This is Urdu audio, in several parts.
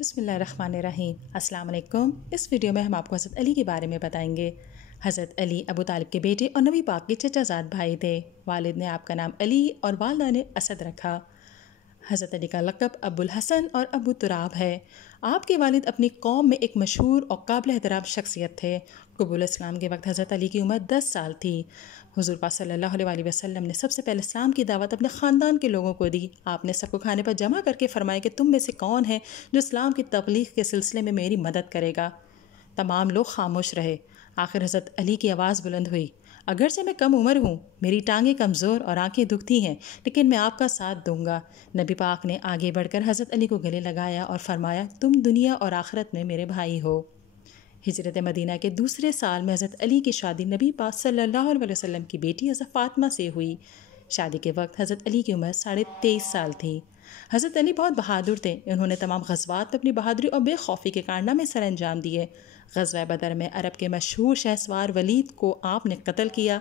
بسم اللہ الرحمن الرحیم۔ السلام علیکم۔ اس ویڈیو میں ہم آپ کو حضرت علی کے بارے میں بتائیں گے۔ حضرت علی ابو طالب کے بیٹے اور نبی پاک کے چچا زاد بھائی تھے۔ والد نے آپ کا نام علی اور والدہ نے اسد رکھا۔ حضرت علی کا لقب ابو الحسن اور ابو تراب ہے۔ آپ کے والد اپنی قوم میں ایک مشہور اور قابل احترام شخصیت تھے۔ قبول اسلام کے وقت حضرت علی کی عمر 10 سال تھی۔ حضور پاک صلی اللہ علیہ وسلم نے سب سے پہلے اسلام کی دعوت اپنے خاندان کے لوگوں کو دی۔ آپ نے سب کو کھانے پر جمع کر کے فرمایا کہ تم میں سے کون ہے جو اسلام کی تبلیغ کے سلسلے میں میری مدد کرے گا؟ تمام لوگ خاموش رہے۔ آخر حضرت علی کی آواز بلند ہوئی، اگرچہ میں کم عمر ہوں، میری ٹانگیں کمزور اور آنکھیں دکھتی ہیں، لیکن میں آپ کا ساتھ دوں گا۔ نبی پاک نے آگے بڑھ کر حضرت علی کو گلے لگایا اور فرمایا، تم دنیا اور آخرت میں میرے بھائی ہو۔ ہجرت مدینہ کے دوسرے سال میں حضرت علی کی شادی نبی پاک صلی اللہ علیہ وسلم کی بیٹی حضرت فاطمہ سے ہوئی۔ شادی کے وقت حضرت علی کی عمر 23.5 سال تھی۔ حضرت علی بہت بہادر تھے۔ انہوں نے تمام غزوات میں اپنی بہادری اور بے خوفی کے کارنامے سر انجام دیے۔ غزوہ بدر میں عرب کے مشہور شہسوار ولید کو آپ نے قتل کیا۔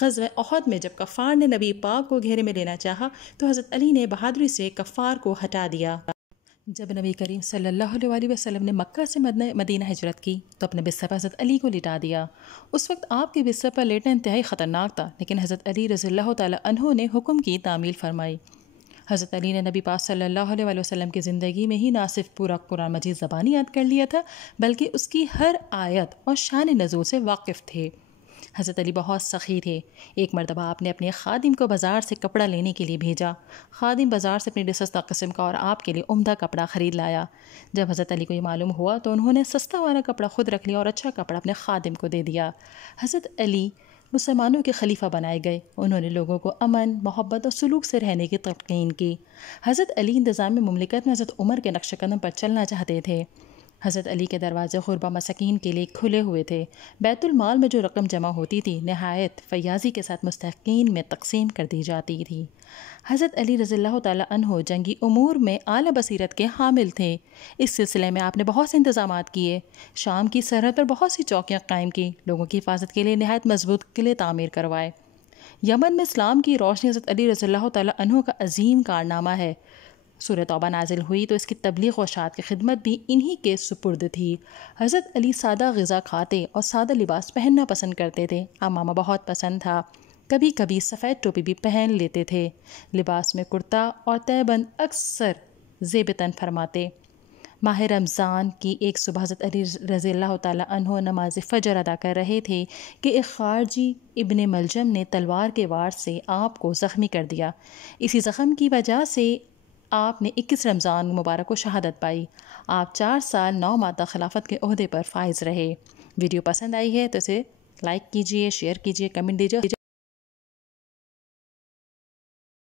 غزوہ احد میں جب کفار نے نبی پاک کو گھیرے میں لینا چاہا تو حضرت علی نے بہادری سے کفار کو ہٹا دیا۔ جب نبی کریم صلی اللہ علیہ وسلم نے مکہ سے مدینہ ہجرت کی تو اپنے بستر پر حضرت علی کو لٹا دیا۔ اس وقت آپ کے بستر پر لیٹنا انتہائی خطرناک تھا، لیکن حضرت علی رضی اللہ تعالیٰ عنہ نے حکم کی تعمیل فرمائی۔ حضرت علی نے نبی پاک صلی اللہ علیہ وسلم کی زندگی میں ہی نہ صرف پورا قرآن مجید زبانی یاد کر لیا تھا، بلکہ اس کی ہر آیت اور شان نزول سے واقف تھے۔ حضرت علی بہت سخی تھے۔ ایک مرتبہ آپ نے اپنے خادم کو بازار سے کپڑا لینے کے لیے بھیجا۔ خادم بازار سے اپنی سستا قسم کا اور آپ کے لیے عمدہ کپڑا خرید لایا۔ جب حضرت علی کو یہ معلوم ہوا تو انہوں نے سستا والا کپڑا خود رکھ لیا اور اچھا کپڑا اپنے خادم کو دے دیا۔ حضرت علی مسلمانوں کے خلیفہ بنائے گئے۔ انہوں نے لوگوں کو امن، محبت اور سلوک سے رہنے کی تلقین کی۔ حضرت علی انتظام مملکت میں حضرت عمر کے نقش قدم پر چلنا چاہتے تھے۔ حضرت علی کے دروازے غربا مساکین کے لیے کھلے ہوئے تھے۔ بیت المال میں جو رقم جمع ہوتی تھی نہایت فیاضی کے ساتھ مستحقین میں تقسیم کر دی جاتی تھی۔ حضرت علی رضی اللہ تعالیٰ عنہ جنگی امور میں اعلیٰ بصیرت کے حامل تھے۔ اس سلسلے میں آپ نے بہت سے انتظامات کیے۔ شام کی سرحد پر بہت سی چوکیاں قائم کی، لوگوں کی حفاظت کے لیے نہایت مضبوط قلعے تعمیر کروائے۔ یمن میں اسلام کی روشنی حضرت علی رضی اللہ تعالیٰ عنہ کا عظیم کارنامہ ہے۔ سورہ توبہ نازل ہوئی تو اس کی تبلیغ و اشاعت کی خدمت بھی انہی کے سپرد تھی۔ حضرت علی سادہ غذا کھاتے اور سادہ لباس پہننا پسند کرتے تھے۔ عمامہ بہت پسند تھا۔ کبھی کبھی سفید ٹوپی بھی پہن لیتے تھے۔ لباس میں کرتا اور تہبند اکثر زیب تن فرماتے۔ ماہ رمضان کی ایک صبح حضرت علی رضی اللہ تعالیٰ عنہ نماز فجر ادا کر رہے تھے کہ ایک خارجی ابن ملجم نے تلوار کے وار سے آپ کو زخمی کر دیا۔ اسی زخم کی وجہ سے آپ نے 21 رمضان مبارک کو شہادت پائی۔ آپ 4 سال 9 ماہ تک خلافت کے عہدے پر فائز رہے۔ ویڈیو پسند آئی ہے تو اسے لائک کیجئے، شیئر کیجئے، کمنٹ دیجئے۔